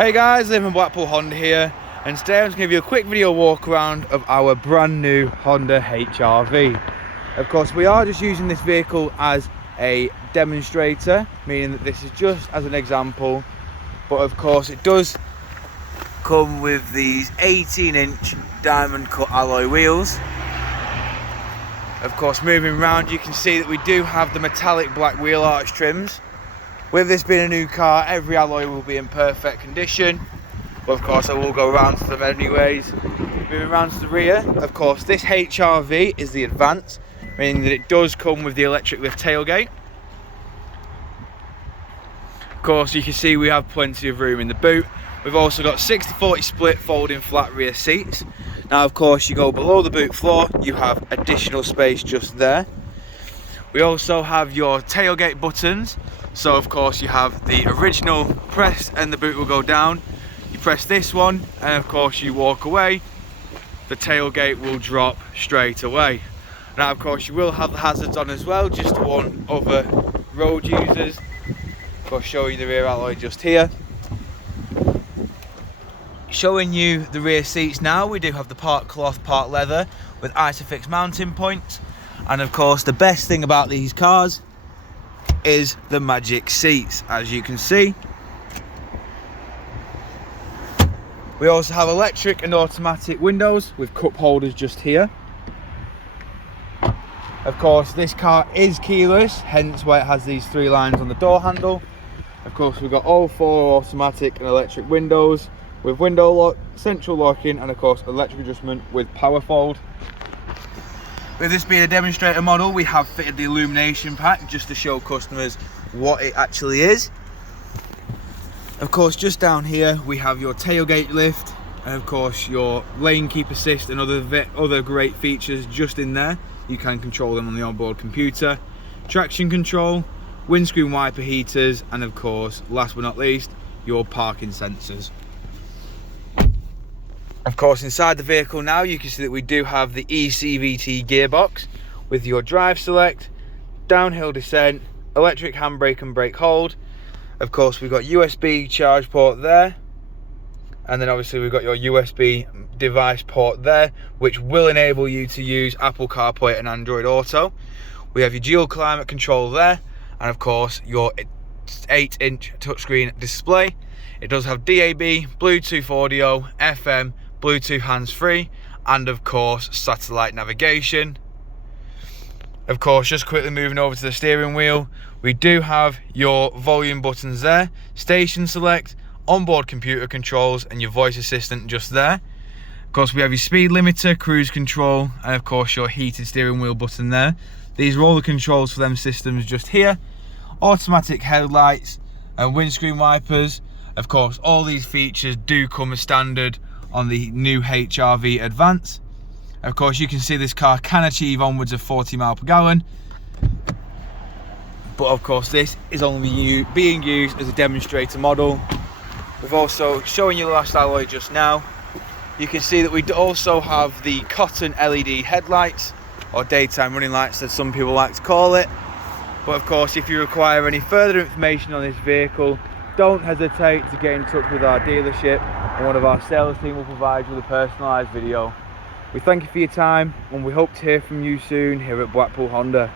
Hey guys, Liam from Blackpool Honda here, and today I'm going to give you a quick video walk around of our brand new Honda HR-V. Of course, we are just using this vehicle as a demonstrator, meaning that this is just as an example, but of course it does come with these 18-inch diamond cut alloy wheels. Of course, moving around you can see that we do have the metallic black wheel arch trims. With this being a new car, every alloy will be in perfect condition, but of course I will go around to them anyways. Moving around to the rear, of course this HR-V is the Advance, meaning that it does come with the electric lift tailgate. Of course you can see we have plenty of room in the boot. We've also got 60/40 split folding flat rear seats. Now of course you go below the boot floor, you have additional space just there. We also have your tailgate buttons. So of course you have the original press and the boot will go down. You press this one and of course you walk away. The tailgate will drop straight away. Now of course you will have the hazards on as well, just to warn other road users. Of course showing you the rear alloy just here. Showing you the rear seats now, we do have the part cloth, part leather with ISOFIX mounting points. And of course the best thing about these cars is the magic seats, as you can see. We also have electric and automatic windows with cup holders just here. Of course this car is keyless, hence why it has these three lines on the door handle. Of course we've got all four automatic and electric windows with window lock, central locking, and of course electric adjustment with power fold. With this being a demonstrator model, we have fitted the illumination pack just to show customers what it actually is. Of course, just down here we have your tailgate lift, and of course your lane keep assist and other great features just in there. You can control them on the onboard computer. Traction control, windscreen wiper heaters, and of course, last but not least, your parking sensors. Of course, inside the vehicle now you can see that we do have the CVT gearbox with your drive select, downhill descent, electric handbrake and brake hold. Of course we've got USB charge port there, and then obviously we've got your USB device port there, which will enable you to use Apple CarPlay and Android Auto. We have your dual climate control there, and of course your 8-inch touchscreen display. It does have DAB, Bluetooth audio, FM, Bluetooth hands-free, and of course satellite navigation. Of course, just quickly moving over to the steering wheel, we do have your volume buttons there, station select, onboard computer controls, and your voice assistant just there. Of course we have your speed limiter, cruise control, and of course your heated steering wheel button there. These are all the controls for them systems just here. Automatic headlights and windscreen wipers. Of course all these features do come as standard on the new HR-V Advance. Of course you can see this car can achieve onwards of 40 miles per gallon, but of course this is only being used as a demonstrator model. We've also shown you the last alloy just now. You can see that we also have the cotton LED headlights, or daytime running lights as some people like to call it. But of course if you require any further information on this vehicle, don't hesitate to get in touch with our dealership, and one of our sales team will provide you with a personalised video. We thank you for your time, and we hope to hear from you soon here at Blackpool Honda.